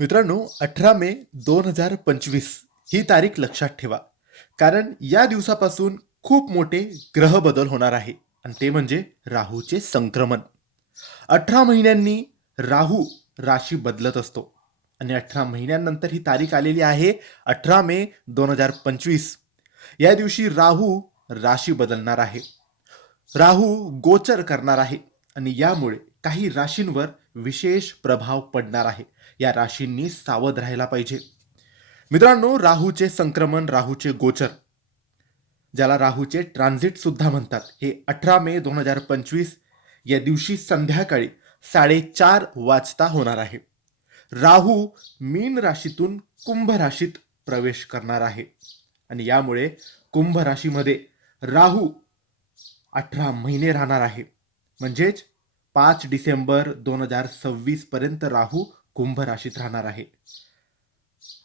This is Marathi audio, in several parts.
मित्रांनो अठरा मे दोन हजार पंचवीस ही तारीख लक्षात ठेवा. कारण या दिवसापासून खूप मोठे ग्रह बदल होणार आहे. आणि ते म्हणजे राहूचे संक्रमण. अठरा महिन्यांनी राहू राशी बदलत असतो. आणि अठरा महिन्यानंतर ही तारीख आलेली आहे अठरा मे दोन हजार पंचवीस. या दिवशी राहू राशी बदलणार आहे. राहू गोचर करणार आहे. आणि यामुळे काही राशींवर विशेष प्रभाव पडणार आहे. या राशींनी सावध राहायला पाहिजे. मित्रांनो राहूचे संक्रमण राहूचे गोचर ज्याला राहूचे ट्रान्झिट सुद्धा म्हणतात. हे अठरा मे दोन हजार पंचवीस या दिवशी संध्याकाळी साडेचार वाजता होणार आहे. राहू मीन राशीतून कुंभ राशीत प्रवेश करणार आहे. आणि यामुळे कुंभ राशीमध्ये राहू अठरा महिने राहणार आहे. म्हणजेच पाच डिसेंबर दोन हजार सव्वीस पर्यंत राहू कुंभ राशीत राहणार आहे.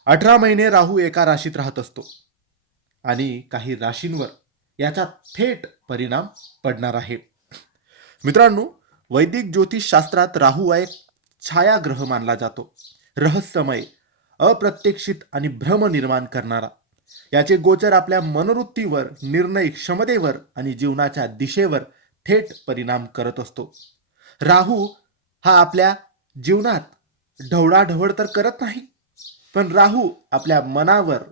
अठरा महिने राहू एका राशीत राहत असतो. आणि काही राशींवर याचा थेट परिणाम पडणार आहे. मित्रांनो वैदिक ज्योतिषशास्त्रात राहू हा एक छायाग्रह मानला जातो. रहस्यमय अप्रत्यक्षित आणि भ्रम निर्माण करणारा. याचे गोचर आपल्या मनोवृत्तीवर निर्णय क्षमतेवर आणि जीवनाच्या दिशेवर थेट परिणाम करत असतो. राहू हा आपल्या जीवनात ढवळाढवळ तर करत नाही पण राहू आपल्या मनावर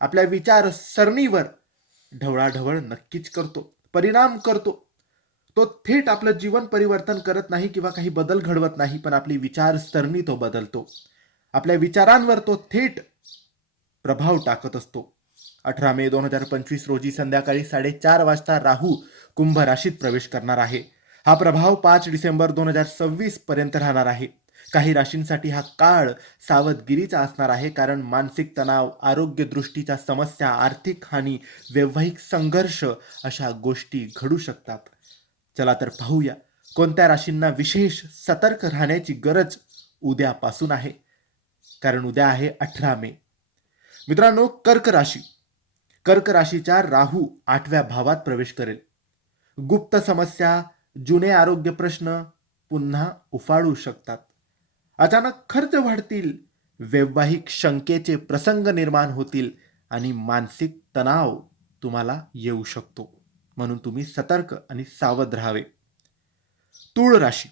आपल्या विचार सरणीवर ढवळाढवळ नक्कीच करतो परिणाम करतो. तो थेट आपलं जीवन परिवर्तन करत नाही किंवा काही बदल घडवत नाही पण आपली विचारसरणी तो बदलतो. आपल्या विचारांवर तो थेट प्रभाव टाकत असतो. अठरा मे दोन हजार पंचवीस रोजी संध्याकाळी साडेचार वाजता राहू कुंभ राशीत प्रवेश करणार आहे. हा प्रभाव पाच डिसेंबर दोन हजार सव्वीस पर्यंत राहणार आहे. काही राशींसाठी हा काळ सावधगिरीचा असणार आहे कारण मानसिक तणाव आरोग्य दृष्टीच्या समस्या आर्थिक हानी वैवाहिक संघर्ष अशा गोष्टी घडू शकतात. चला तर पाहूया कोणत्या राशींना विशेष सतर्क राहण्याची गरज उद्यापासून आहे. कारण उद्या आहे अठरा मे. मित्रांनो कर्क राशी. कर्क राशीच्या राहू आठव्या भावात प्रवेश करेल. गुप्त समस्या जुने आरोग्य प्रश्न पुन्हा उफाळू शकतात. अचानक खर्च वाढतील वैवाहिक शंकेचे प्रसंग निर्माण होतील आणि मानसिक तणाव तुम्हाला येऊ शकतो. म्हणून तुम्ही सतर्क आणि सावध राहावे. तूळ राशी.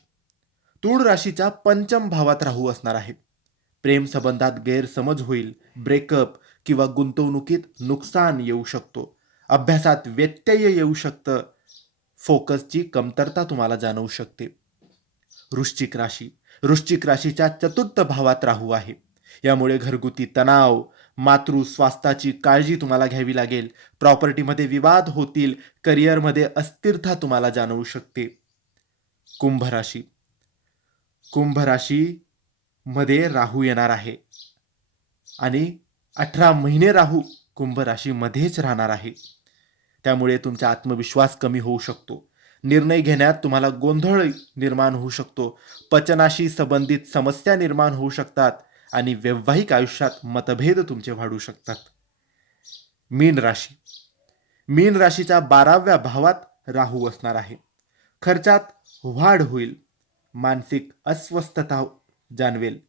तूळ राशीच्या पंचम भावात राहू असणार आहे. प्रेम संबंधात गैरसमज होईल ब्रेकअप किंवा गुंतवणुकीत नुकसान येऊ शकतो. अभ्यासात व्यत्यय येऊ शकतं फोकसची कमतरता तुम्हाला जाणवू शकते. वृश्चिक राशी वृश्चिक राशीच्या चतुर्थ भावात राहू आहे. यामुळे घरगुती तणाव मातृ स्वास्थ्याची काळजी तुम्हाला घ्यावी लागेल. प्रॉपर्टीमध्ये विवाद होतील करिअरमध्ये अस्थिरता तुम्हाला जाणवू शकते. कुंभ राशी कुंभ राशी मध्ये राहू येणार आहे. आणि अठरा महिने राहू कुंभ राशीमध्येच राहणार आहे. त्यामुळे तुमचा आत्मविश्वास कमी होऊ शकतो. निर्णय घेण्यात तुम्हाला गोंधळ निर्माण होऊ शकतो. पचनाशी संबंधित समस्या निर्माण होऊ शकतात आणि वैवाहिक आयुष्यात मतभेद तुमचे वाढू शकतात. मीन राशी. मीन राशीच्या बाराव्या भावात राहू असणार आहे. खर्चात वाढ होईल. मानसिक अस्वस्थता जाणवेल.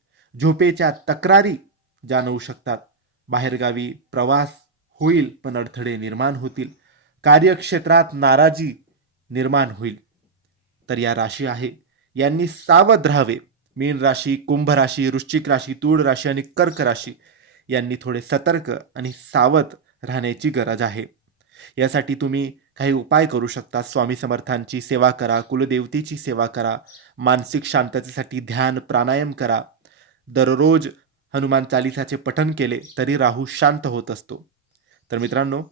झोपेच्या तक्रारी जाणवू शकतात. बाहेरगावी प्रवास होईल पण अडथळे निर्माण होतील. कार्यक्षेत्रात नाराजी निर्माण होईल. तर या राशी आहे. यांनी सावध राहावे. मीन राशी कुंभ राशी वृश्चिक राशी तूळ राशी आणि कर्क राशी यांनी थोडे सतर्क आणि सावध राहण्याची गरज आहे. यासाठी तुम्ही काही उपाय करू शकता. स्वामी समर्थांची सेवा करा कुलदेवतेची सेवा करा मानसिक शांततेसाठी ध्यान प्राणायाम करा. दररोज हनुमान चालिसाचे पठन केले तरी राहू शांत होत असतो. तर मित्रांनो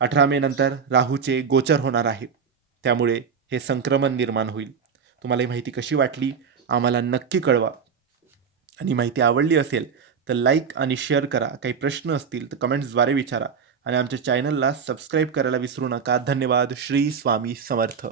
अठरा मे नंतर राहूचे गोचर होणार आहे त्यामुळे हे संक्रमण निर्माण होईल. तुम्हाला ही माहिती कशी वाटली? आम्हाला नक्की कळवा. आणि माहिती आवडली असेल तर लाईक आणि शेअर करा. काही प्रश्न असतील तर कमेंट्सद्वारे विचारा. आणि आमच्या चॅनलला सबस्क्राईब करायला विसरू नका. धन्यवाद. श्री स्वामी समर्थ.